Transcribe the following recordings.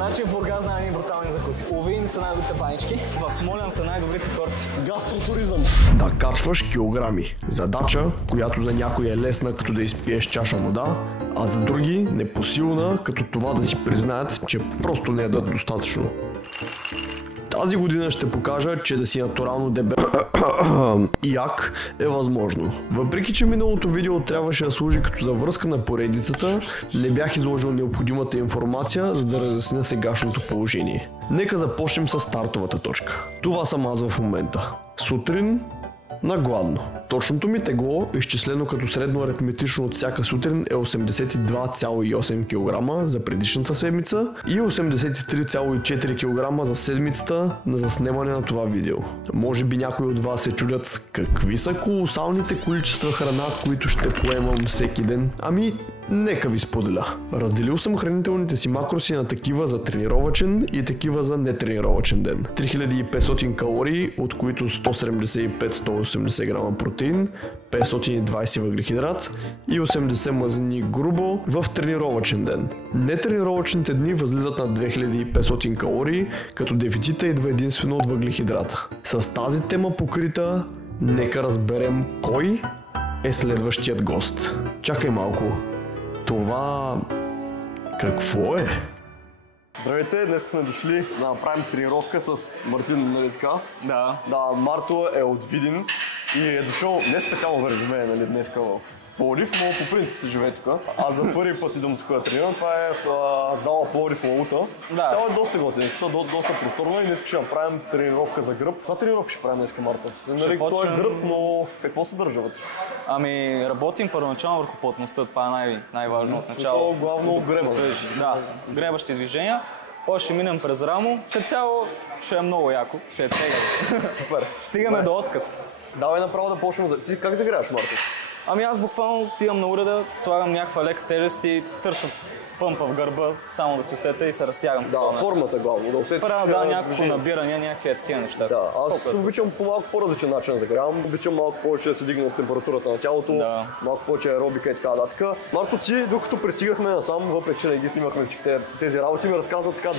Значи в Бургас най брутални закуси. Ловин са най-добрите панички. В Смолян са най-добрите торти. Гастротуризъм. Да качваш килограми. Задача, която за някой е лесна, като да изпиеш чаша вода, а за други непосилна, като това да си признаят, че просто не ядат достатъчно. Тази година ще покажа, че да си натурално дебел и як е възможно. Въпреки, че миналото видео трябваше да служи като завръзка на поредицата, не бях изложил необходимата информация, за да разясня сегашното положение. Нека започнем с стартовата точка. Това съм аз в момента. Сутрин на гладно. Точното ми тегло, изчислено като средно аритметично от всяка сутрин, е 82,8 кг за предишната седмица и 83,4 кг за седмицата на заснемане на това видео. Може би някои от вас се чудят какви са колосалните количества храна, които ще поемам всеки ден. Ами, нека ви споделя. Разделил съм хранителните си макроси на такива за тренировъчен и такива за нетренировъчен ден. 3500 калории, от които 175-180 грама протеин, 520 въглехидрат и 80 мазнини грубо в тренировъчен ден. Нетренировъчните дни възлизат на 2500 калории, като дефицита идва единствено от въглехидрата. С тази тема покрита, нека разберем кой е следващият гост. Чакай малко. Това какво е? Здравейте, днес сме дошли да направим тренировка с Мартин, нали така? Да. Да, Марто е от Видин и е дошъл не специално заради мен, нали, днеска в Пловдив, но по принцип се живее тук. Аз за първи път идвам тук да тренирам. Това е зала Пловдив Лаута. Да. Тя е доста готина, доста просторна и днес ще направим тренировка за гръб. Това тренировка ще правим днеска, Марта. Нали, той е гръб, но какво съдържа вътре? Ами, работим първоначално върху плътността, това е най-важно от начало. Главно греба. Да, гребащи движения. После ще минем през рамо. Като цяло ще е много яко, ще е тегаво. Супер. Стигаме до отказ. Давай направо да почнем. Ти как загряваш, Марта? Ами аз буквално отивам на уреда, слагам някаква лека тежест и търся пъмпа в гърба, само да се усета и се разтягам. Да, формата главно, да усетиш. Да, някакво набиране, някакви такива неща. Да, аз обичам по малко по-различен начин да загрявам. Обичам малко повече да се дигне температурата на тялото, малко повече аеробика и така нататък. Марто, ти, докато пристигахме насам, въпреки че не ги снимахме всичките тези работи, ми разказа така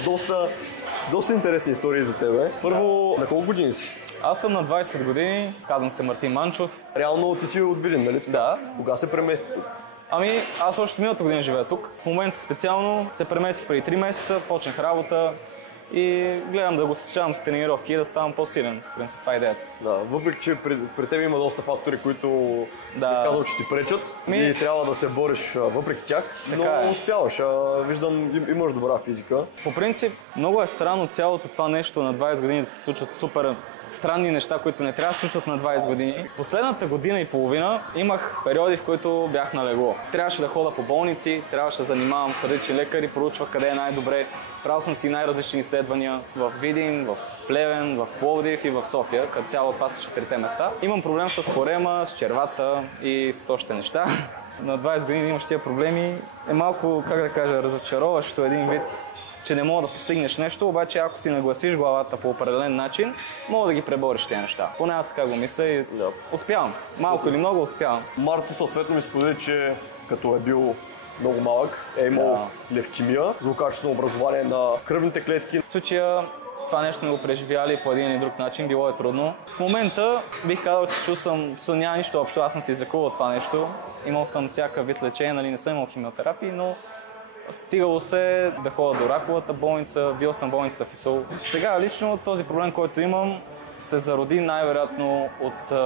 доста интересни истории за тебе. Първо, на колко години си? Аз съм на 20 години, казвам се Мартин Манчов. Реално ти си от Видин, нали? Да. Кога се премести тук? Ами, аз още миналата година живея тук. В момента специално се преместих преди 3 месеца, почнах работа и гледам да го съчетавам с тренировки и да ставам по-силен. В принцип, това е идеята. Да, въпреки че при теб има доста фактори, които казват, че ти пречат и трябва да се бориш въпреки тях, но успяваш. Виждам, имаш добра физика. По принцип, много е странно цялото това нещо на 20 години да се случват супер странни неща, които не трябва да се случват на 20 години. Последната година и половина имах периоди, в които бях на легло. Трябваше да хода по болници, трябваше да занимавам с различни лекари, проучвах къде е най-добре. Правил съм си най-различни изследвания в Видин, в Плевен, в Пловдив и в София, като цяло това са 4-те места. Имам проблем с корема, с червата и с още неща. На 20 години имаш тия проблеми. Е малко, как да кажа, разочароващо един вид, че не мога да постигнеш нещо, обаче ако си нагласиш главата по определен начин, мога да ги пребориш тези неща. Поне аз така го мисля и успявам. Малко или много успявам. Марто съответно ми сподели, че като е бил много малък, е имал левкемия, злокачествено образование на кръвните клетки. В случая това нещо сме го преживяли по един или друг начин, било е трудно. В момента бих казал, че чувствам, няма нищо общо, аз съм се излекувал това нещо. Имал съм всякакъв вид лечение, нали, не съм имал химиотерапии, но стигало се да ходя до раковата болница, бил съм в болницата в ИСУЛ. Сега лично този проблем, който имам, се зароди най-вероятно от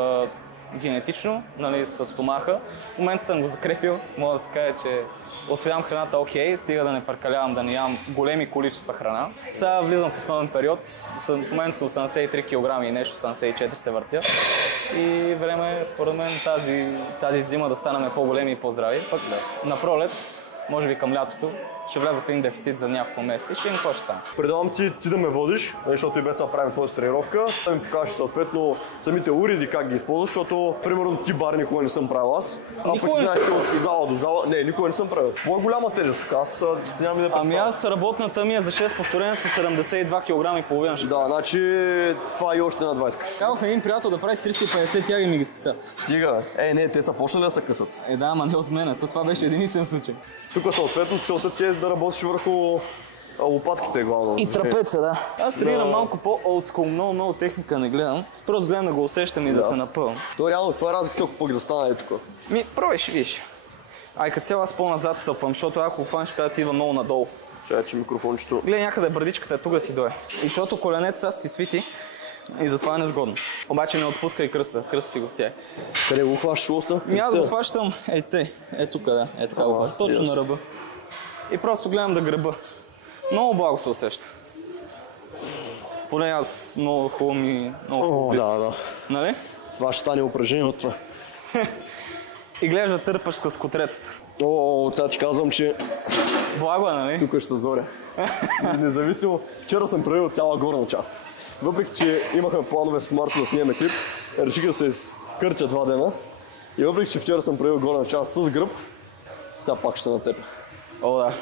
генетично, нали, с стомаха. В момента съм го закрепил, мога да се кажа, че освоявам храната окей, стига да не прекалявам, да не ям големи количества храна. Сега влизам в основен период, в момента съм 83 кг и нещо, 74 се въртя. И време е, според мен, тази зима да станем по-големи и по-здрави. Пък на пролет, може би към лятото, ще вляза в един дефицит за няколко месеца и ще им какво ще стане. Предавам ти да ме водиш, защото и без да правим твоята тренировка, да ми покажеш съответно самите уреди как ги използваш, защото примерно ти бар никога не съм правил аз. Пък ти знаеш, че от зала до зала, не, никога не съм правил. Твоя голяма тежест тук, аз нямам и да представя. Ами аз работната ми е за 6 повторения с 72 кг и половина. Да, значи това е и още на 20. Казах на един приятел да прави с 350 тяги и ми ги скъса. Стига, не, те са почнали да се късат. Да, ама не от мен, това беше единичен случай. Тук съответно целта ти е да работиш върху Лопатките главно. И трапеца, да. Аз тренирам малко по-олдскул, много техника не гледам. Просто гледам да го усещам и да се напълвам. То реално това е разликата, ако пък застана е тук. Пробвай, ще видиш. Ай, като цяло аз по-назад стъпвам, защото ако фанш, ще ти идва много надолу. Чай, че микрофончето... Гледай някъде брадичката е тук да ти дойде. И защото коленете са ти свити и затова е незгодно. Обаче не отпускай кръста, кръста си го стяй. Къде го хващаш лоста? Аз го хващам, тук да, така го хващам, точно на ръба. И просто гледам да греба. Много благо се усеща. Поне аз много хубаво ми... Да. Нали? Това ще стане упражнение от това. И гледаш да търпаш с котретата. Сега ти казвам, че... Благо е, нали? Тук ще се зоря. Независимо, вчера съм правил цяла горна част. Въпреки, че имахме планове с Марто да снимаме клип, реших да се изкърча 2 дена. И въпреки, че вчера съм правил горна част с гръб, сега пак ще нацепя. Да.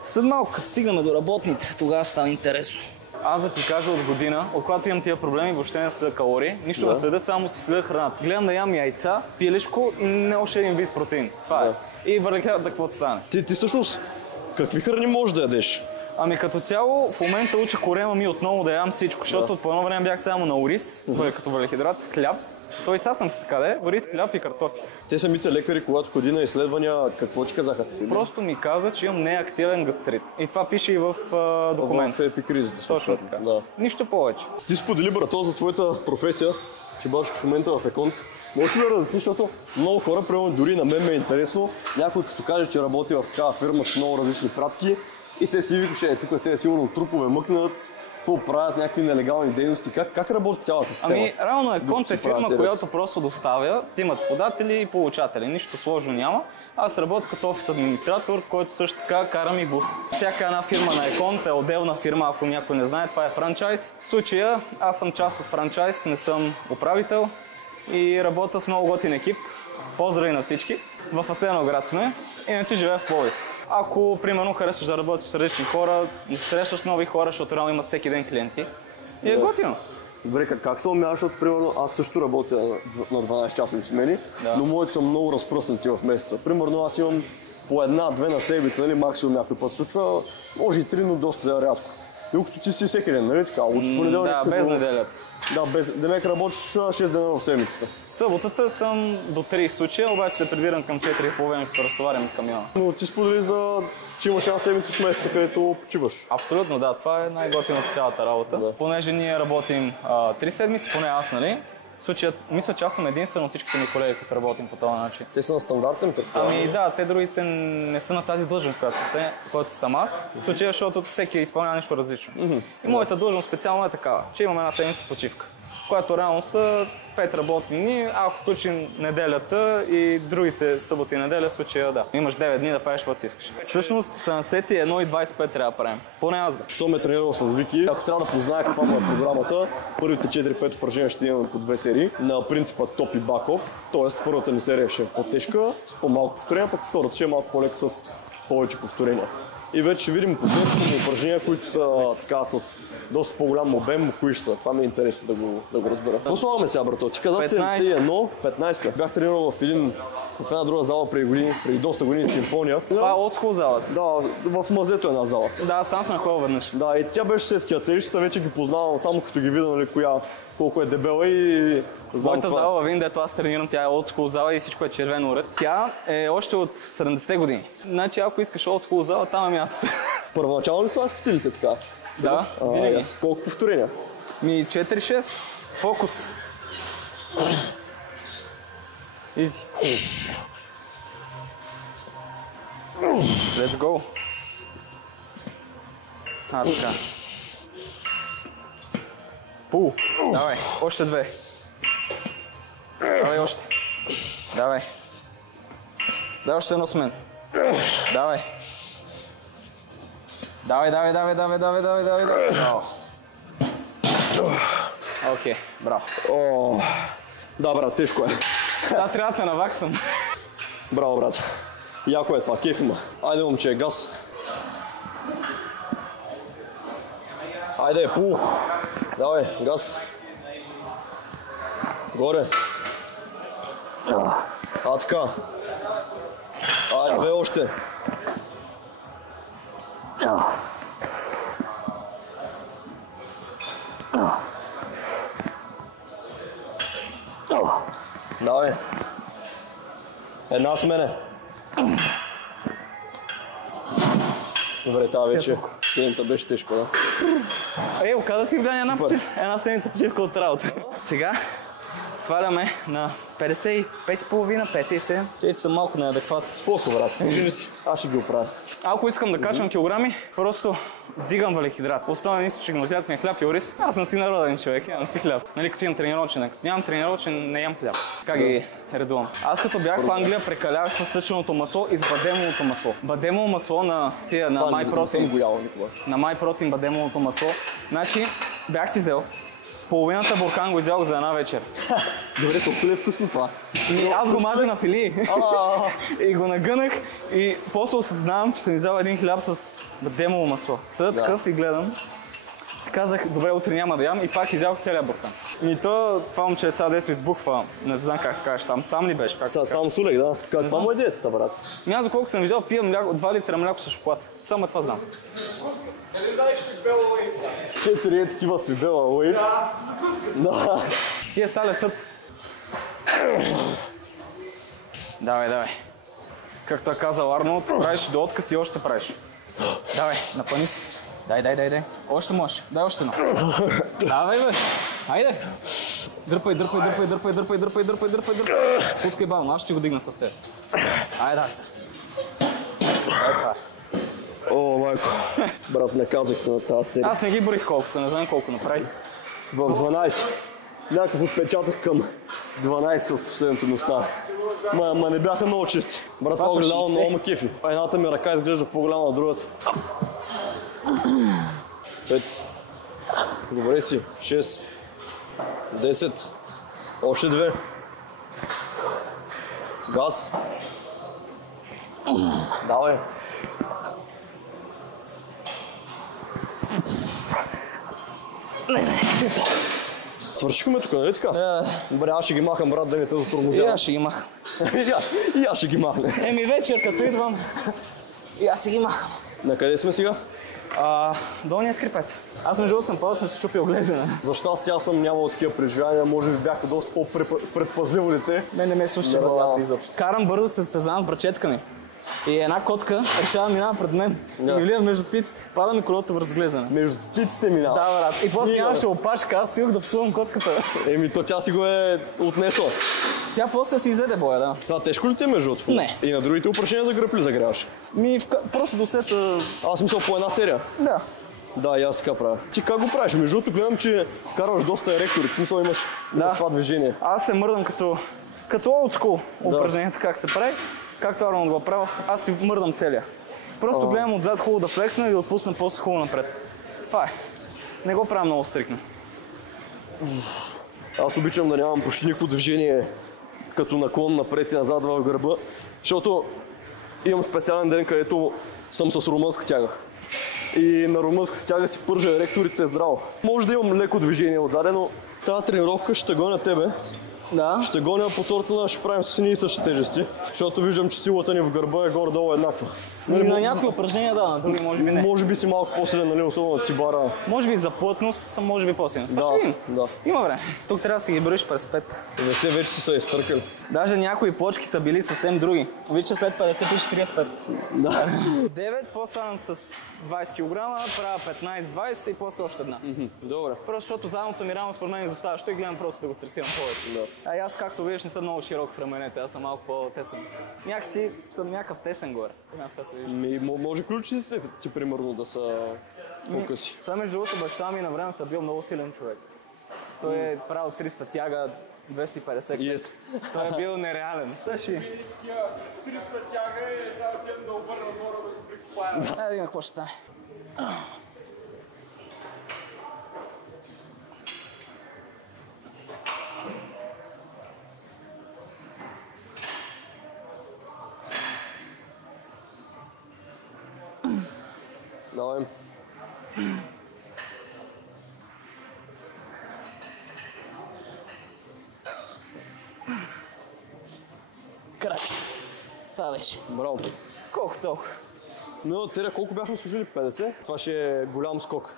След малко, като стигнем до работните, тогава става интересно. Аз да ти кажа от година, от когато имам тия проблеми, въобще не следа калории, нищо да следа, само си следа храната. Гледам да ям яйца, пилешко и не още един вид протеин. Това е. И върликата какво стане. Ти всъщност, какви храни можеш да ядеш? Като цяло, в момента уча корема ми отново да ям всичко, защото по едно време бях само на ориз, като въглехидрат, хляб. Той сега съм си така да е, ориз, хляб и картофи. Те самите лекари, когато ходи на изследвания, какво ти казаха? Просто ми каза, че имам неактивен гастрит. И това пише и в документ. В епикризата. Точно така. Да. Нищо повече. Ти сподели, брато, за твоята професия, че бачкаш в момента в Еконц. Можеш ли да разясниш, защото много хора, примерно дори на мен ме е интересно, някой като каже, че работи в такава фирма с много различни пратки и се си викаше, тук те сигурно трупове мъкнат, какво правят, някакви нелегални дейности. Как работи цялата система? Реално Еконц е фирма, която просто доставя, имат податели и получатели, нищо сложно няма. Аз работя като офис администратор, който също така карам и бус. Всяка една фирма на Еконт е отделна фирма, ако някой не знае, това е франчайз. В случая аз съм част от франчайз, не съм управител и работя с много готин екип. Поздрави на всички! В Асеновград сме, иначе живея в Пловдив. Ако, примерно, харесваш да работиш с различни хора, да срещаш нови хора, защото реално има всеки ден клиенти и е готино. Добре, как се умяваш, защото, примерно, аз също работя на 12 часови смени, но моите са много разпръснати в месеца. Примерно, аз имам по 1-2 на седмица, нали, максимум някой път случва, може и 3, но доста рядко. Докато ти си всеки ден, нали така? От понеделник. Да, без неделята. Да, демек работиш 6 дена в седмицата. Съботата съм до 3 в случая, обаче се прибирам към 4,5, като разтоварям камиона. Но ти сподели че имаш една седмица в месеца, където почиваш. Абсолютно, да. Това е най-готиното цялата работа. Да. Понеже ние работим 3 седмици, поне аз, нали? В случая, мисля, че аз съм единствен от всичките ми колеги, които работим по този начин. Те са на стандартен предполагам? Да, те другите не са на тази длъжност, която съм аз. В случая, защото всеки изпълнява нещо различно. И моята длъжност специално е такава, че имаме една седмица почивка, която реално са 5 работни дни, ако включим неделята и другите съботи и неделя, в случая да. Имаш 9 дни да правиш каквото си искаш. Всъщност 71,25 трябва да правим. Поне аз да. Що ме тренирал с Вики, ако трябва да познае каква му е програмата, първите 4-5 упражнения ще имаме по 2 серии на принципа топ и баков. Тоест първата ни серия ще е по-тежка, с по-малко повторения, пък втората ще е малко по-лека с повече повторения. И вече ще видим конкретни упражнения, които са така с доста по-голям обем, кои ще са. Това ми е интересно да го разбера. Какво слагаме сега, брато? Ти каза 71-15. Бях тренирал в една друга зала преди доста години, Симфония. Това е олдскул залата. Да, в Мазето е една зала. Да, аз там съм ходил веднъж. Да, и тя беше след катерищата, вече ги познавам, само като ги видя, нали, колко е дебела и знам моята зала във Вин, дето аз тренирам, тя е олдскул зала и всичко е червено уред. Тя е още от 70-те години. Значи, ако искаш олдскул зала, там е мястото. Първоначално ли слагаш фитилите така? Да, винаги. Колко повторения? 4-6. Фокус. Изи. Let's go. Така. Пул. Давай. Още 2. Давай още. Давай. Дай още едно с мен. Давай. Давай. Окей, браво. Да, брат, тежко е. Сега трябва да те наваксам. Браво, брат. Яко е това, кеф има. Айде, момче, газ. Айде, пул. Давай, газ. Горе. Така. Айде, 2 още. Давай. Една с мене. Добре, тази вече. Клиента беше тежко, да? Оказа си влияние една седмица почивка от работа. Сега сваляме на 55,5, 57. Чейте съм малко неадекватен. Споко, брат, спожи си. Аз ще ги оправя. Ако искам да качвам килограми, просто вдигам въглехидрат. Основен източник на хляб ми е хляб и ориз. Аз съм си народен човек, нямам си хляб. Нали, като имам тренировъчен, като нямам тренировъчен, не ям хляб. Как ги редувам? Аз като бях в Англия, прекалявах с тъченото масло и с бадемовото масло. Бадемово масло на тия на MyProtein. На MyProtein бадемовото масло. Значи, бях си взел. Половината буркан го изядох за една вечер. Добре, толкова ли е вкусно това? Аз го мажа на филии. И го нагънах и после осъзнавам, че съм изял един хляб с бадемово масло. Седа такъв и гледам. Си казах, добре, утре няма да ям и пак изядох целия буркан. И това момче сега дето избухва, не знам как се кажеш там, сам ли беше? Сам сулех, да. Това му е диетата, брат. Аз за колко съм видял, пия 2 литра мляко с шоколад. Само това знам. 4 такива фибела уейв. Да. Тия са летат. Давай. Както е казал Арнолд, правиш до отказ и още правиш. Давай, напъни си. Дай. Още можеш. Дай още едно. Давай, бе. Хайде. Дърпай. Пускай бавно, аз ще го дигна с теб. Айде, дай се. Това е. О, майко. Брат, не казах се на тази серия. Аз не ги броих колко са, не знам колко направи. В 12. Някакъв отпечатък към 12 с последното ми остана. Ма не бяха много чисти. Брат, това огледало много ма кефи. Едната ми ръка изглежда по-голяма от другата. 5. Добре си. 6. 10. Още 2. Газ. Давай. Свършихме тук, нали така? Добре, аз ще ги махам, брат, да не те затормозявам. И аз ще ги махам. И аз ще ги махам. Вечер като идвам, и аз ще ги махам. На къде сме сега? Долния скрипец. Аз между другото съм падал, съм се чупил глезена. За щастие аз съм нямал такива преживявания, може би бяха доста по-предпазливо дете. Мен не ме слуша главата изобщо. Карам бързо се състезавам с братчетка ми. И една котка решава да минава пред мен. И ми влиза между спиците. Пада ми колелото в разглезена. Между спиците минава? Да, брат. И после нямаше опашка, аз стигах да псувам котката. То тя си го е отнесла. Тя после си изеде боя, да. Това тежко ли ти е между другото? Не. И на другите упражнения за гръб ли загряваш? Просто до сета... Аз мисля по една серия? Да. Да, и аз така правя. Ти как го правиш? Между другото гледам, че караш доста еректори. В смисъл имаш това движение. Аз се мърдам като old school упражнението как се прави. Както Арнолд го правил, аз си мърдам целия. Просто гледам отзад хубаво да флексна и да отпусна после хубаво напред. Това е. Не го правя много стрикно. Аз обичам да нямам почти никакво движение като наклон напред и назад в гърба, защото имам специален ден, където съм с румънска тяга. И на румънска тяга си пържа еректорите здраво. Може да имам леко движение отзаде, но тази тренировка ще гоня тебе. Да. Ще гоня по сорта на ще правим с едни и същи тежести, защото виждам, че силата ни в гърба е горе-долу еднаква. На някои упражнения да, на други може би не. Може би си малко по-силен, нали, особено на тибара. Може би за плътност съм може би по-силен. Да. Има време. Тук трябва да си ги броиш през 5. Те вече са изтъркали. Даже някои плочки са били съвсем други. Виж, че след 50 и 45. Да. 9, после с 20 кг, правя 15-20 и после още една. Добре. Просто защото задното ми рамо според мен изоставащо и гледам просто да го стресирам повече. Да. Аз, както виждаш, не съм много широк в раменете, аз съм малко по-тесен. Някакси съм някакъв тесен горе. Може ключиците ти примерно да са по-къси. Това между другото баща ми на времето е бил много силен човек. Той е правил 300 тяга, 250 Yes. Той е бил нереален. Тъши. 300 тяга и сега отивам да обърна хора да го прикопаем. Да видим какво ще стане. Давай. Крак. Това беше. Браво. Колко толкова? Миналата серия колко бяхме служили? 50? Това ще е голям скок.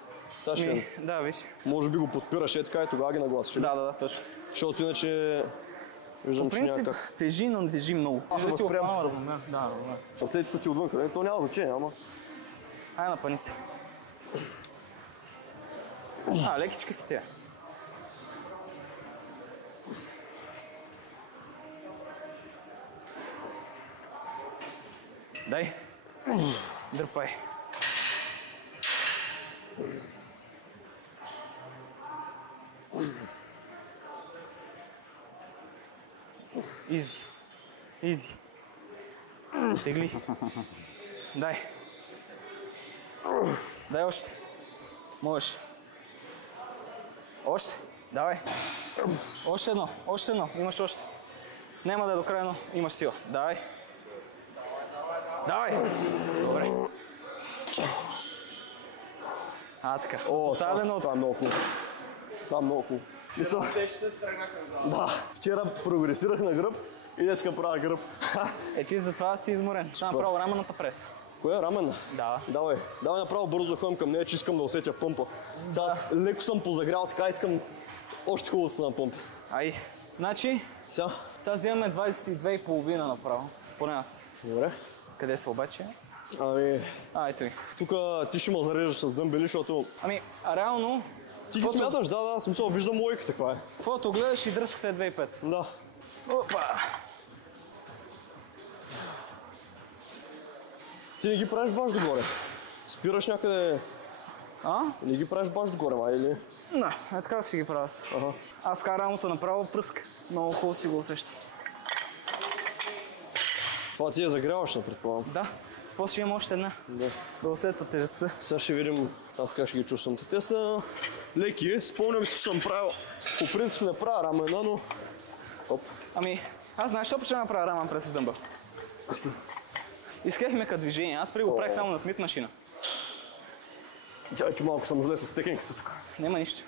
Да, виж. Може би го подпираш така и тогава ги нагласиш. Да, точно. Защото иначе виждам, По че принцип, някак... тежи, но не тежи много. Аз се възприемам. Да. Ръцете са ти отвън, нали? То няма значение, ама... Айде, напъни се. Лекички са тия. Дай. Дърпай. Изи. Тегли. Дай още. Можеш. Още. Давай. Още едно. Имаш още. Няма да е до края, но имаш сила. Давай. Добре. Така. Това е много хубаво. Това е много хубаво. Да, вчера прогресирах на гръб и днеска правя гръб. Ти затова си изморен. Ще направо рамената преса. Коя е раменна? Да. Давай направо бързо да ходим към нея, че искам да усетя пъмпа. Сега леко съм позагрял, така искам още хубаво да се напъмпа. Значи, сега вземаме 22,5 направо. Поне аз. Добре. Къде са обаче? Ето и. Тук ти ще ме зареждаш с дъмбели, защото... Реално... Ти ги смяташ, да, смисъл, виждам логиката каква е. Каквото гледаш и дръжката е 2,5. Да. Опа! Ти не ги правиш баш догоре. Спираш някъде... Не ги правиш баш догоре, май или? Така си ги правя. Аз рамото направо пръска. Много хубаво си го усещам. Това ти е загряваща, предполагам. Да. После имам още една. Да усета тежестта. Сега ще видим аз как ще ги чувствам. Те са леки. Спомням си, че съм правил. По принцип не правя рамена, но... Аз знаеш, що почна да направя рамен през дъмбъл? Защо? Изкефи ме като движение. Аз преди го правих само на Смит машина. Чай, че малко съм зле с техниката тук. Няма нищо.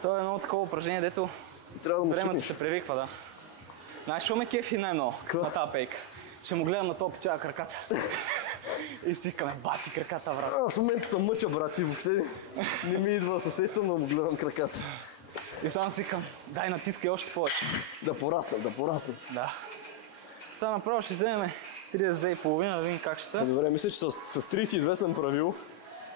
Това е едно такова упражнение, дето времето се превиква, да. Знаеш, що ме кефи най-много на тази пейка? Ще му гледам на този печага краката. И си викаме, бати краката, брат. Аз в момента съм мъча, брат, си въобще не ми идва да се сещам, да му гледам краката. И само си викам, дай натискай още повече. Да пораснат. Да. Сега направо ще вземем 32,5, да видим как ще са. Добре, мисля, че с 32 съм правил.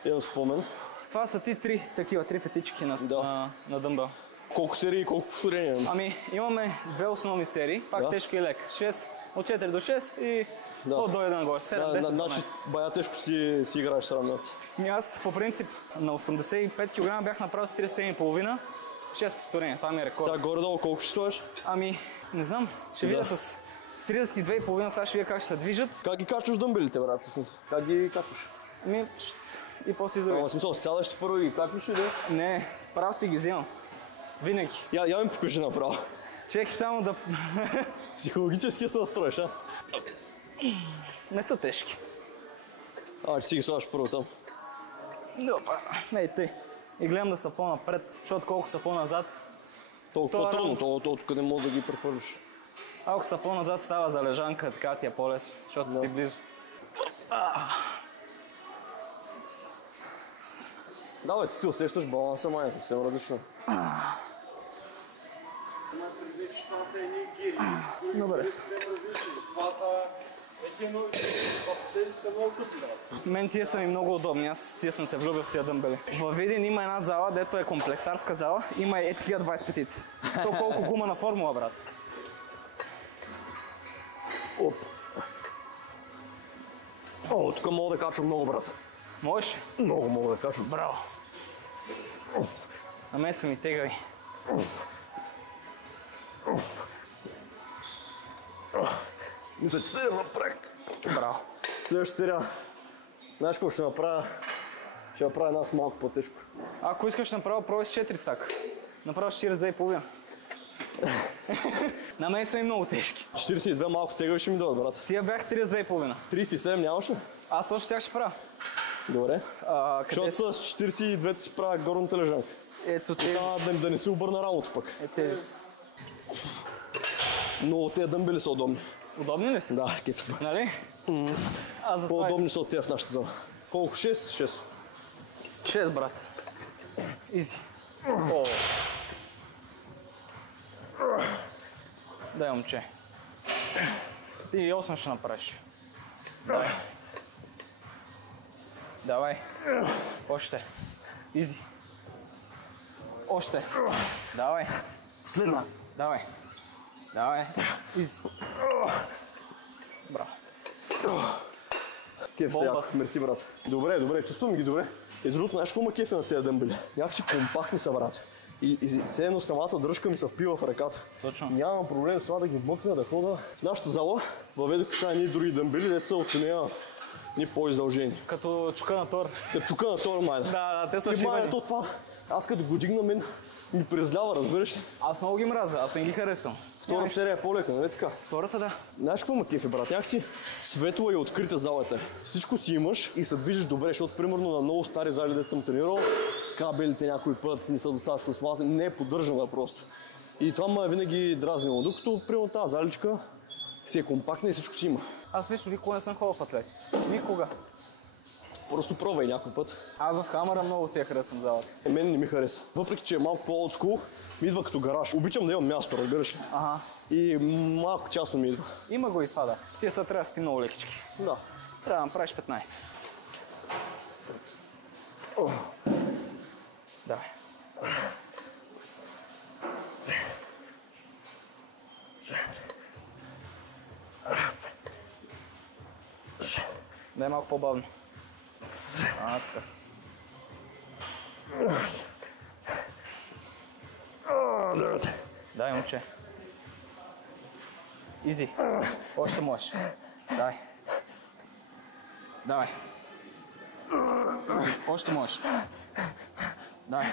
Имам спомен. Това са ти три петички на дъмбъл. Колко серии и колко повторения? Имаме две основни серии, пак тежки и лек. От 4 до 6 и от до 1 нагоре. 7, 10, Значи бая тежко си играеш с рамната. Аз по принцип на 85 кг бях направил с 37,5, 6 повторения. Това ми е рекорд. Сега горе-долу колко ще стоиш? Не знам. Ще видя с 32,5, сега ще видя как ще се движат. Как ги качваш дъмбелите, брат, всъщност? Как ги качваш? И после издавай. В смисъл, сядаш ти първо и ги качваш или? Не, справ си ги вземам. Винаги. Я ми покажи направо. Чеки само да... Психологически се настроиш, а? Не са тежки. Че си ги слагаш първо там. Ей, тъй. И гледам да са по-напред, защото колко са по-назад... Толкова по-трудно, толкова не мога да ги прехвърлиш. Ако са по-назад става за лежанка, така ти е по-лесно, защото си близо. Да, ти си усещаш баланса, май е съвсем различно. Добре са. Мен тия са ми много удобни, аз тия съм се влюбил в тия дъмбели. Във Видин има една зала, дето е комплексарска зала, има и такива 20 петици. То колко гума на формула, брат. Тук мога да качвам много, брат. Можеш? Много мога да качвам. Браво! На мен са ми тегави. Мисля, че седем направих. Браво! Следващата серия. Знаеш какво ще направя? Ще направя една с малко по-тежко. Ако искаш направо, пробвай с 4 стака. Направо 42,5. На мен са ми много тежки. 42 малко тегави ще ми дадат, брат. Тия бях 32,5. 37 нямаш ли? Аз точно сега ще правя. Добре. Защото с 42 си правя горната лежанка. Ето тези. Само да не си обърна рамото пък. Тези са. Но тези дъмбели са удобни. Удобни ли са? Да, кефи. Нали? По-удобни са от тези в нашата зала. Колко? 6? 6. 6, брат. Изи. Дай, момче. Ти 8 ще направиш. Давай. Давай. Още. Изи. Още. Давай. Следна. Давай. Давай. Изи. Браво. Кеф се як, мерси, брат. Добре, чувствам ги добре. И другото, знаеш какво ма кефи на тези дъмбели? Някакси компактни са, брат. И все едно самата дръжка ми се впива в ръката. Точно. Нямам проблем с това да ги мъкна, да хода. В нашата зала въведох сега едни други дъмбели, деца от нея ни по-издължени. Като чука на тор. Като чука на тор, майна. Да, те са И майна, шибани. то това. Аз като го дигна, мен ми презлява, разбираш ли? Аз много ги мразя, аз не ги харесвам. Втора серия е по-лека, нали така? Втората, да. Знаеш какво ма кефи, брат? Някакси светла и открита залата. Всичко си имаш и се движиш добре, защото примерно на много стари зали, де съм тренирал, кабелите някой път не са достатъчно смазани, не е поддържана просто. И това ме е винаги дразнило, докато примерно тази заличка си е компактна и всичко си има. Аз лично никога не съм ходил в атлети. Никога. Просто пробвай някой път. Аз в Хамъра много си я харесвам залата. Мен не ми хареса. Въпреки, че е малко по-олдскул, ми идва като гараж. Обичам да имам място, разбираш ли? Ага. И малко частно ми идва. Има го и това, да. Тия са трябва да си много лекички. Да. Трябва да направиш 15. Давай. Дай малко по-бавно. Така. Дай, момче. Изи. Още можеш. Давай. Давай. Изи. Още можеш. Давай. Дай.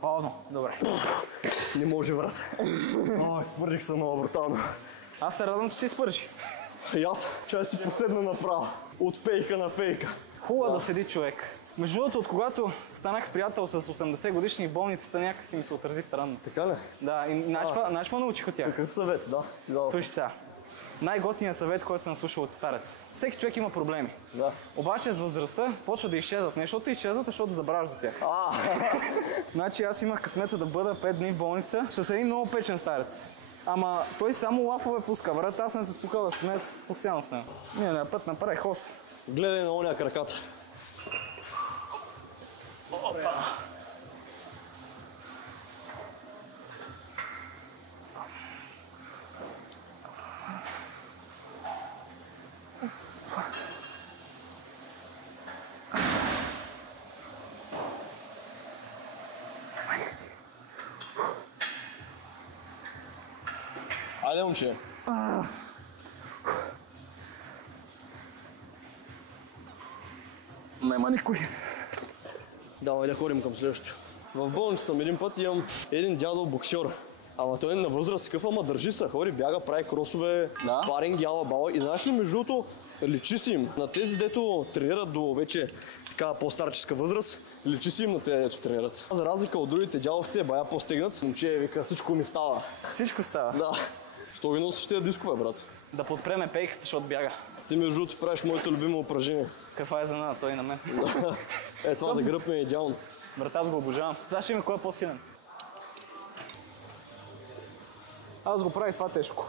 Бавно. Добре. Не може, брат. Спържих се много брутално. Аз се радвам, че си спържи. И аз ще си поседна направо. От пейка на пейка. Хубаво да седи човек. Между другото, от когато станах приятел с 80 годишни в болницата, някакси ми се отрази странно. Така ли? Да, и знаеш какво научих от тях? Какъв съвет, да? Ти дава. Слушай сега. Най-готиният съвет, който съм слушал от старец. Всеки човек има проблеми. Да. Обаче с възрастта почва да изчезват. Не защото изчезват, защото забравяш за тях. Значи аз имах късмета да бъда 5 дни в болница с един много печен старец. Ама той само лафове пуска, брат. Аз не се спукал да сме постоянно с него. Миналия път направих 8. Гледай на оня краката. Айде, момче. Нема никой. Давай да ходим към следващото. В болница съм един път, имам един дядо боксер. Ама той е на възраст такъв, ама държи се, хори, бяга, прави кросове, спаринг, яла, бала. И знаеш ли, между другото, личи си им. На тези, дето тренират до вече така по-старческа възраст, личи си им на тези, дето тренират. За разлика от другите дядовци е бая по-стегнат. Момче, вика, всичко ми става. Всичко става. Да. Що ги носиш тези дискове, брат? Да подпреме пейката, защото бяга. Ти между другото правиш моето любимо упражнение. Каква е зана, той на мен. Е, това за гръб ми е идеално. Брат, аз го обожавам. Сега ще има кой е по-силен. Аз го правих това тежко.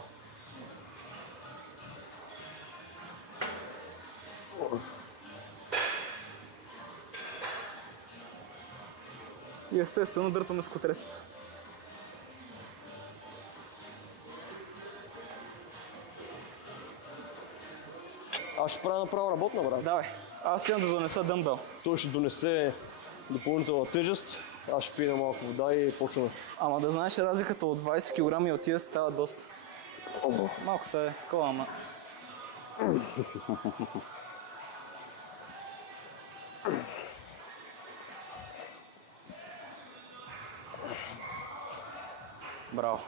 И естествено дърпаме с котретата. Аз ще правя направо работна, брат. Давай. Аз имам да донеса дъмбел. Той ще донесе допълнителна тежест. Аз ще пия малко вода и почваме. Ама да знаеш, разликата от 20 кг и от тия става доста. Малко се е такова, ама... Браво.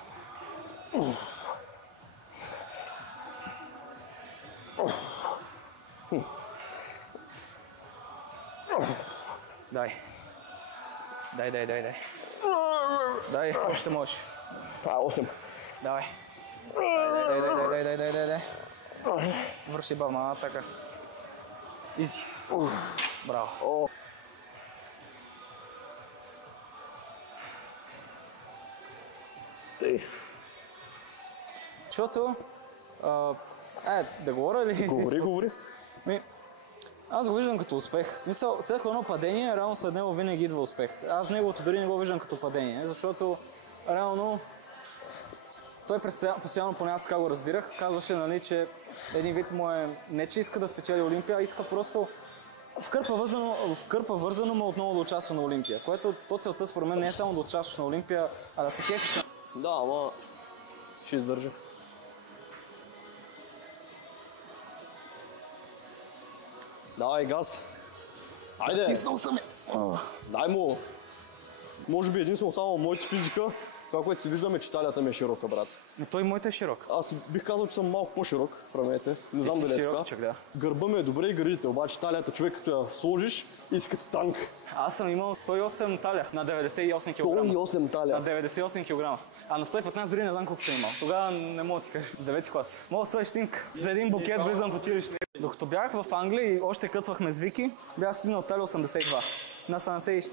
Дай. Дай. Дай, още можеш. 8. Давай. Дай. Върши бавно, така. Изи. Браво. О. Тъй. Защото... да говоря ли? Говори. Аз го виждам като успех. В смисъл, всяко едно падение, реално след него винаги идва успех. Аз неговото дори не го виждам като падение, защото реално той постоянно, поне аз така го разбирах, казваше, нали, че един вид му е не че иска да спечели Олимпия, а иска просто в кърпа вързано му отново да участва на Олимпия, което целта според мен не е само да участваш на Олимпия, а да се кефиш. Да, ама ще издържа. Давай газ. Айде. Тиснал съм я. Дай му. Може би единствено само моята физика, това, което си виждаме, че талията ми е широка, брат. Но той моята е широк. Аз бих казал, че съм малко по-широк в раменете. Не знам дали е така. Да. Гърба ми е добре и гърдите, обаче талията човек като я сложиш и си като танк. Аз съм имал 108 талия на 98 кг. 108 талия. На 98 кг. А на 115 дори не знам колко съм имал. Тогава не мога да ти кажа. 9 клас. Мога да сложиш снимка. За един букет влизам в училище. Докато бях в Англия и още кътвахме с Вики, бях стигнал талия 82. На 77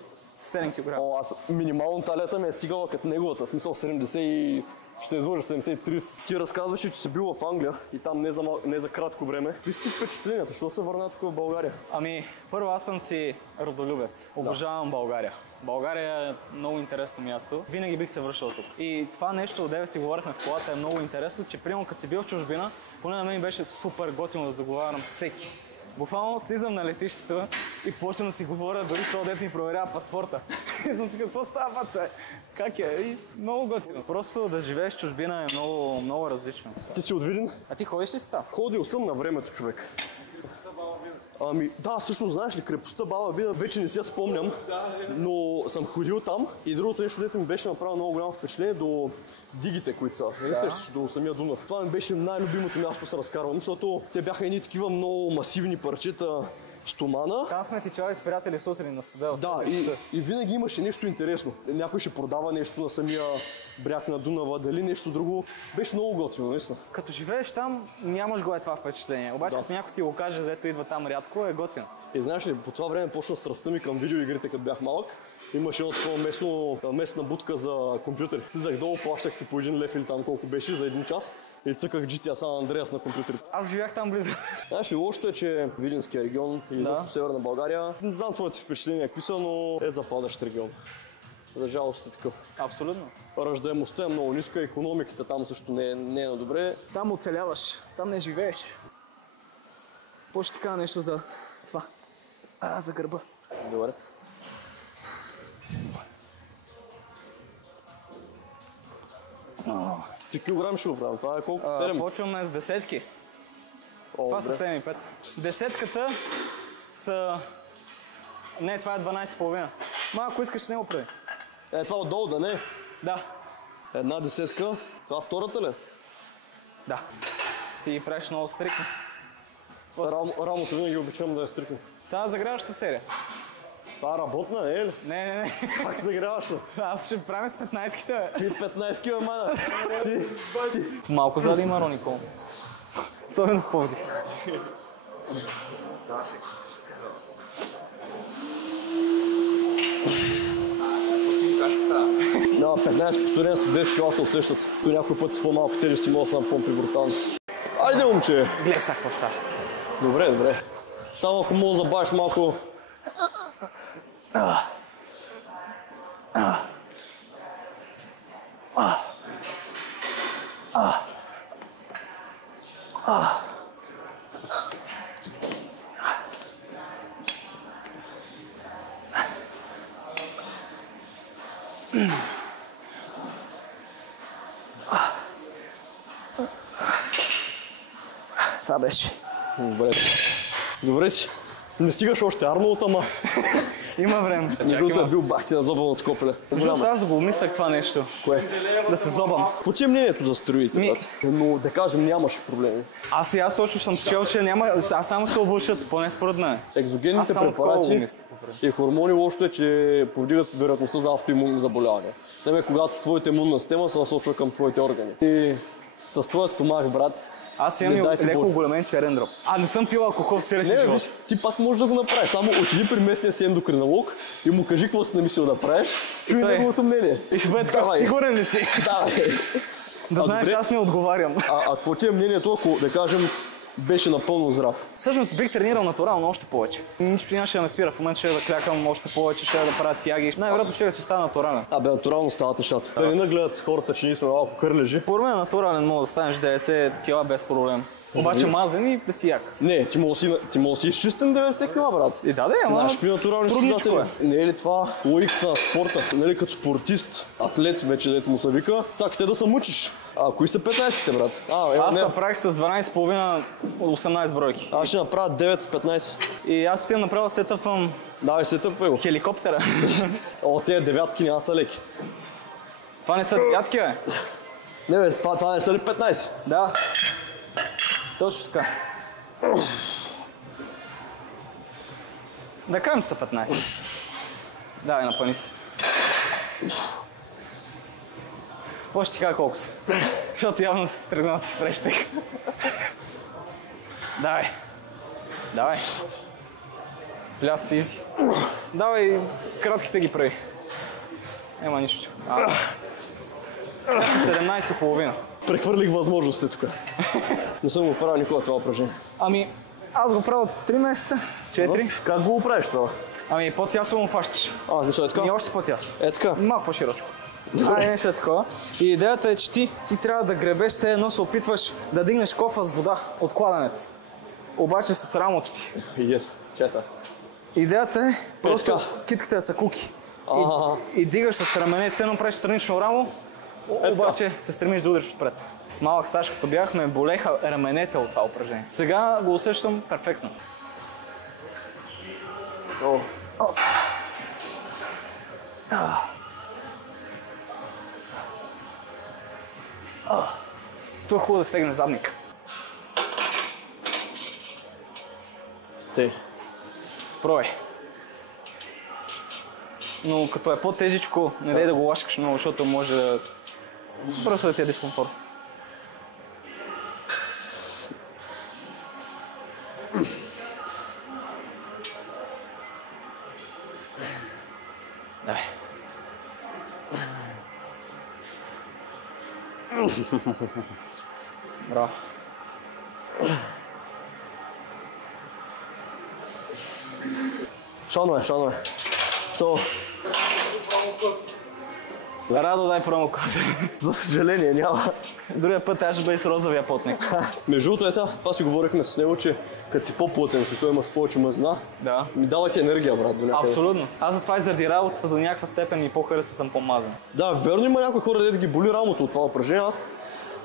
кг. О, аз минимално талията ми е стигала като неговата, в смисъл 70 и... ще изложа 73. Ти разказваше, че си бил в Англия и там не за кратко време. Ти си впечатленията, защо се върна тук в България? Ами, първо аз съм си родолюбец. Обожавам България. България е много интересно място. Винаги бих се връщал тук. И това нещо, отдеве си говорихме в колата, е много интересно, че примерно като си бил в чужбина, поне на мен беше супер готино да заговарям всеки. Буквално слизам на летището и почвам да си говоря, дори с дете ми проверява паспорта. И съм така, какво става, паце? Как е? И много готино. Просто да живееш в чужбина е много, много различно. Ти си от Видин? А ти ходиш ли си там? Ходил съм на времето, човек. Ами да, всъщност знаеш ли, крепостта Баба Вида вече не си я спомням, но съм ходил там и другото нещо, дето ми беше направило много голямо впечатление до дигите, които са. Не сещаш до самия Дунав. Това ми беше най-любимото място да се разкарвам, защото те бяха едни такива много масивни парчета стомана. Там сме тичали с приятели сутрин на студел. Да, и винаги имаше нещо интересно. Някой ще продава нещо на самия бряг на Дунава, дали нещо друго. Беше много готино, наистина. Като живееш там, нямаш го това впечатление. Обаче, като някой ти го каже, дето идва там рядко, е готино. И знаеш ли, по това време почна страстта ми към видеоигрите, като бях малък. Имаше едно такова местна будка за компютъри. Слизах долу, плащах си по 1 лев или там колко беше за един час и цъках GTA San Andreas на компютрите. Аз живях там близо. Знаеш ли, лошото е, че Видинския регион и изобщо Северна България, не знам твоите впечатления какви са, но е западащ регион. За жалост е такъв. Абсолютно. Раждаемостта е много ниска, икономиката там също не е на добре. Там оцеляваш, там не живееш. Ще ти кажа нещо за това. За гърба. Добре. Ти килограми ще го правим? Това е колко? Почваме с десетки. Това са 7,5. Десетката са... Не, това е 12,5. Ако искаш, не го прави. Това отдолу, да не? Да. Една десетка. Това втората ли? Да. Ти ги правиш много стрикно. Рамото винаги обичам да е стрикно. Това е загряваща серия. Това работна, не е ли? Не. Как загряваш ли? Аз ще правим с 15-ките, бе. Ти 15-ки, бе, мана. Малко за да има Роникол. Особено в Пловдив. Да, 15 повторения са 10 кила се усещат. То някой път с по-малко тежести си мога да съм помпи брутално. Айде, момче! Гледай сега какво става. Добре. Само ако мога да забавиш малко... Това беше. Добре си. Не стигаш още Арнолд, ама... Има време. Другото е бил бахти на зобан от Скопеле. Защото аз го обмислях това нещо. Кое? Да се зобам. Какво ти е мнението за стероидите, брат? Но да кажем, нямаше проблеми. Аз точно съм чел, че няма... Аз само се увършат, поне според мен. Екзогенните препарати и хормони лошото е, че повдигат вероятността за автоимунни заболявания. Когато твоята имунна система се насочва към твоите органи. И С твоя стомах, брат. Аз имам леко големен черен дроб. А не съм пил алкохол в целия си живот. Виж, ти пак можеш да го направиш. Само отиди при местния си ендокринолог и му кажи какво си намислил да правиш. Чуй неговото мнение. И ще бъде така, сигурен ли си? Да знаеш, че аз не отговарям. А какво ти е мнението, ако, да кажем, беше напълно здрав? Всъщност бих тренирал натурално още повече. Нищо нямаше да ме спира. В момента ще да клякам още повече, ще да правя тяги. Най-вероятно ще да си остана натурален. Натурално стават нещата. Да не нагледат хората, че ние сме малко кърлежи. Поред мен натурален мога да станеш 90 кила без проблем. Обаче мазен и да си як. Не, ти може да си изчистен 90 кила, брат. И да, ама знаеш какви натурални състезатели? Не е ли това логиката на спорта? Нали, като спортист, атлет вече, дето му се вика, цакате да се мъчиш. Кои са 15-ките, брат? Аз направих с 12,5 18 бройки. Аз ще направя 9 с 15. И аз отивам направо сетъпвам Давай, сетъпвай го. хеликоптера. Тези девятки няма са леки. Това не са девятки, бе? Не бе, това не са ли 15? Да. Точно така. Да кажем, че са 15. Давай, напъни се. Още ти кажа колко са. Защото явно се тръгнал да си прещех. Давай. Давай. Пляс си изи. Давай, кратките ги прави. Ема нищо. 17,5. Прехвърлих възможности тук. Не съм го правил никога това упражнение. Ами, аз го правя от 3 месеца, 4. Как го правиш това? Ами, по-тясно му фащаш. Мисля е така? И още по-тясно. Е така? Малко по-широчко. Не след такова. И идеята е, че ти трябва да гребеш, все едно се опитваш да дигнеш кофа с вода от кладенец. Обаче с рамото ти. Yes, чеса. Идеята е просто китките да са куки. И дигаш с рамене, ценно правиш странично рамо, обаче се стремиш да удриш отпред. С малък стаж, като бяхме, болеха раменете от това упражнение. Сега го усещам перфектно. Това е хубаво да стегне задника. Пробай. Но като е по-тежичко, не дай да го лашкаш много, защото може да... Просто да ти е дискомфорт. Давай. Браво. Шанове. Радо, дай промокод. За съжаление няма. Другия път аз ще бъде с розовия потник. Между другото, това си говорихме с него, че като си по-плътен, смисъл имаш повече мазнина, ми дава ти енергия, брат, до някъде. Абсолютно. Аз затова и заради работата до някаква степен и по-хареса съм по-мазан. Да, верно има някои хора, дето ги боли рамото от това упражнение,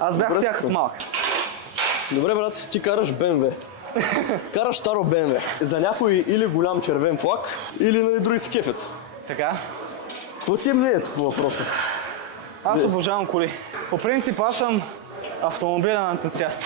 Аз бях тях като малък. Добре, брат, ти караш БМВ. Караш старо БМВ. За някой или голям червен флаг, или нали други си кефят. Така. Какво ти е мнението по въпроса? Аз обожавам коли. По принцип аз съм автомобилен ентусиаст.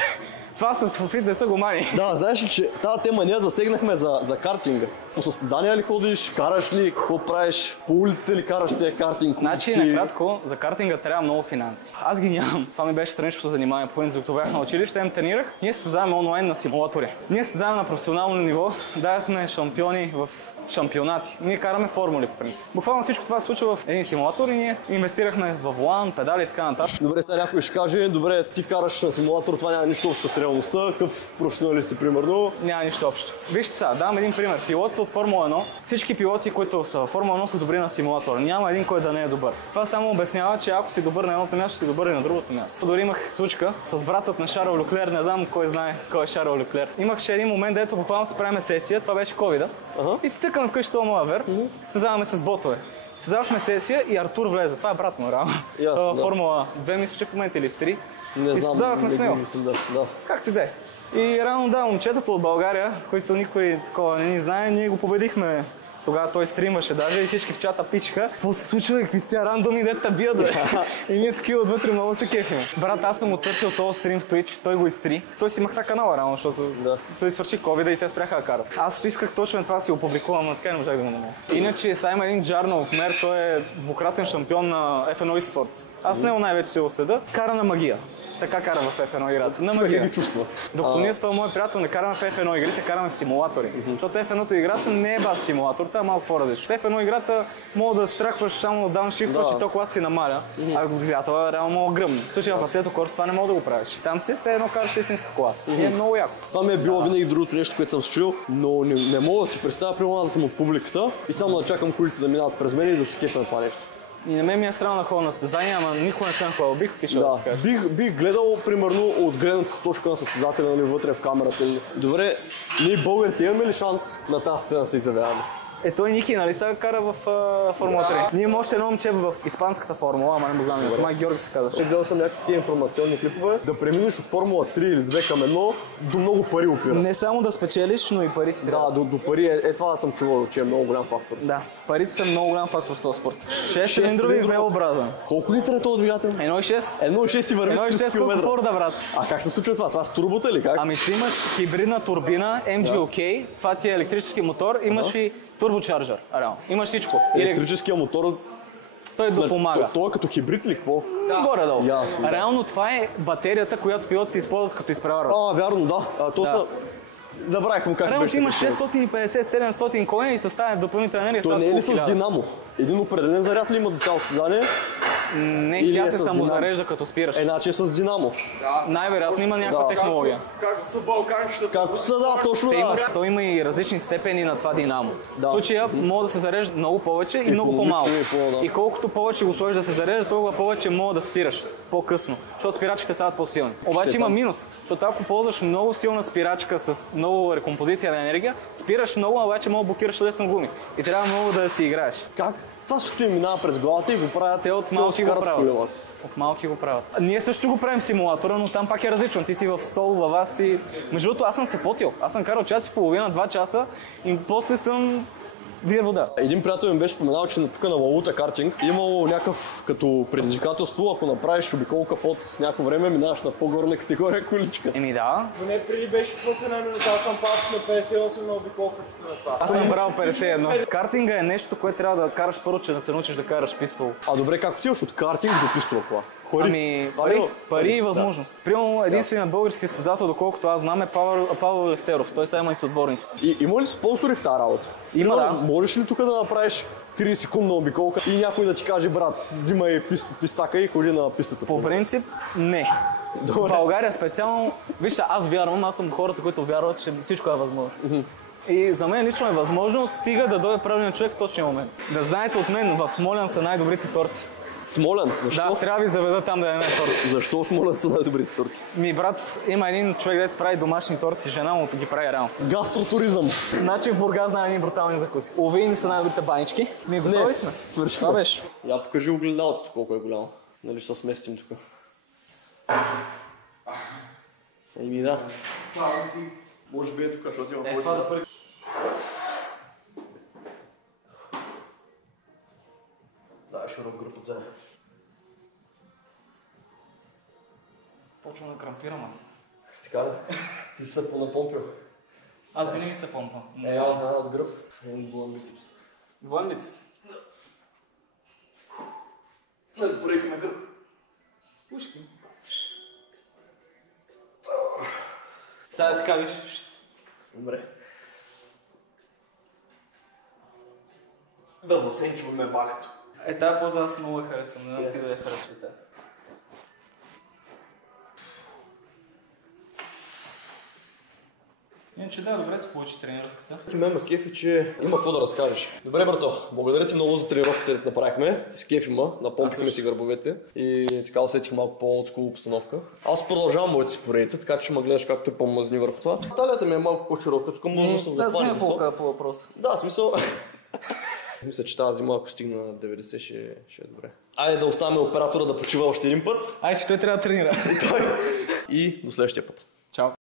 Това с фитнеса го мани. Да, знаеш ли, че тази тема ние засегнахме за картинга. По състезания ли ходиш, караш ли, какво правиш, по улиците ли караш тия картинг? Значи, накратко, за картинга трябва много финанси. Аз ги нямам. Това ми беше страничното занимание. По принцип, като бях на училище, им тренирах. Ние се създаваме онлайн на симулатори. Ние се създаваме на професионално ниво. Да, сме шампиони в шампионати. Ние караме формули, по принцип. Буквално всичко това се случва в един симулатор и ние инвестирахме в волан, педали и така нататък. Добре, сега някой ще каже, добре, ти караш на симулатор, това няма нищо общо с реалността. Какъв професионалист си, примерно? Няма нищо общо. Вижте сега, давам един пример. Пилотите от Формула 1, всички пилоти, които са в Формула 1, са добри на симулатора. Няма един, който да не е добър. Това само обяснява, че ако си добър на едното място, си добър и на другото място. Дори имах случка с братът на Шарл Леклер, не знам кой знае кой е Шарл Леклер. Имахше един момент, дето буквално се правим сесия, това беше ковида. И се цъкаме вкъщи този моя вер, състезаваме с ботове. Създавахме сесия и Артур влезе. Това е брат му, реално. Формула 2, мисля, че в момента или в 3. Не знам, създавахме с него. Да. Как ти де? И реално да, момчетата от България, които никой такова не ни знае, ние го победихме. Тогава той стримаше даже и всички в чата пичаха. Какво се случва? Какви сте рандоми, дета бият, бе? И ние такива отвътре много се кефиме. Брат, аз съм отърсил този стрим в Twitch, той го изтри. Той си махна канала реално, защото той свърши ковида и те спряха да карат. Аз исках точно това да си го публикувам, но така не можах да го намеря. Иначе сега има един Джарно от Мер, той е двукратен шампион на F1 eSports. Аз него най-вече се го следа. Кара на магия. така кара в F1 играта. На Човек не магия. ги чувства. Докато ние с този мой приятел не караме в F1 игрите, караме в симулатори. Защото F1 играта не е баш симулатор, та е малко по-различно. В F1 играта мога да страхваш само да дауншифтваш и то когато си намаля, а го двигателя реално мога гръмне. В случая в Assetto Corsa това не мога да го правиш. Там си все едно караш истинска кола. И е много яко. Това ми е било винаги другото нещо, което съм се чуил, но не мога да си представя, примерно да съм от публиката и само да чакам колите да минават през мен и да се кефя на това нещо. И на мен ми е странно да ходя на състезания, ама никога не съм ходил. Бих отишъл да кажа. Бих гледал, примерно, от гледната точка на състезателя, нали, вътре в камерата. Добре, ние българите имаме ли шанс на тази сцена да се изявяваме? Той Ники, нали сега кара в Формула 3? Ние имаме още едно момче в испанската формула, ама не му знам името. Май Георги се казваше. Гледал съм някакви такива информационни клипове. Да преминеш от Формула 3 или 2 към 1 до много пари опира. Не само да спечелиш, но и парите трябва. Да, до пари това съм чувал, че е много голям фактор. Да, парите са много голям фактор в този спорт. 6-цилиндрови V-образен. Колко литра е този двигател? 1,6. 1,6 и върви с 30 км. Форда, брат. А как се случва това? Това с турбото или как? Ами ти имаш хибридна турбина, MGOK, това ти е електрически мотор, имаш и турбочарджер, реално. Имаш всичко. Електрическия мотор, той допомага. той е като хибрид или какво? Горе-долу. Ясно. Реално това е батерията, която пилотите използват като изпреварват. Вярно, да. Забравих му как Реално беше. ти имаш 650-700 коня и съставя допълнителна енергия. То не е ли с динамо? Един определен заряд ли има за цялото създание? Не, тя се самозарежда като спираш. Значи е с динамо. Най-вероятно има някаква технология. Както са балканчета. Както са, да, точно да. Той има и различни степени на това динамо. В случая може да се зарежда много повече и много по-малко. И колкото повече го сложиш да се зарежда, толкова повече може да спираш по-късно, защото спирачките стават по-силни. Обаче има минус, защото ако ползваш много силна спирачка с много рекомпозиция на енергия, спираш много, обаче може да блокираш лесно гуми. И трябва много да си играеш. Как? Това също им минава през главата и го правят. Те от малки го правят. От малки го правят. Ние също го правим в симулатора, но там пак е различно. Ти си в стол, във вас и... Между другото, аз съм се потил. Аз съм карал час и половина, 2 часа и после съм вир вода. Един приятел ми беше споменал, че тук на Валута картинг имало някакъв като предизвикателство, ако направиш обиколка под някакво време, минаваш на по-горна категория количка. Да. Поне преди беше платена минута, аз съм пак на 58 на обиколка тук на това. Аз съм брал 51. Картинга е нещо, което трябва да караш първо, че да се научиш да караш пистол. Добре, как отиваш от картинг до пистова кола? Пари и възможност. Примерно единственият български състезател, доколкото аз знам, е Павел Левтеров. Той сега има и съотборници. Има ли спонсори в тази работа? Има, да. Можеш ли тук да направиш 30 секундна обиколка и някой да ти каже, брат, взимай пистака и ходи на пистата? По принцип, не. В България специално, вижте, аз вярвам, аз съм хората, които вярват, че всичко е възможно. И за мен лично е възможно, стига да дойде правилният човек в точния момент. Да знаете от мен, в Смолян са най-добрите торти. Смолян? Защо? Да, трябва да ви заведа там да ядем торти. Защо Смолян са най-добрите торти? Брат, има един човек, дето прави домашни торти, жена му ги прави реално. Гастротуризъм. Значи в Бургас знае едни брутални закуси. Овейни са най-добрите банички. Ние готови сме. Свършихме. Това беше. Я покажи огледалцето колко е голямо. Нали ще се сместим тук. Да. Може би е тук, защото има повече. Това за първи. Да, широк гръб отземе. Почвам да крампирам аз. Така да? Ти си се понапомпил. Аз винаги се помпам. Една от гръб. Двоен бицепс. Двоен бицепс? Нали порехме гръб. Ушки. Сега е така, виж. Добре. Да засенчваме валето. Тая поза аз много я харесвам, не знам ти да я харесва и тая. Иначе да, добре се получи тренировката. Мен ме кефи, че има какво да разкажеш. Добре, брато, благодаря ти много за тренировката, да направихме. С кефи ма, напомпихме си гърбовете и така усетих малко по-олдскул обстановка. Аз продължавам моите си поредица, така че ще ме гледаш както е по-мазни върху това. Талията ми е малко по-широка, тук може да се захване. Да, знае по въпрос. Да, смисъл. Мисля, че тази зима, ако стигна 90, ще е добре. Айде да оставим оператора да почива още един път. Че той трябва да тренира. И до следващия път. Чао.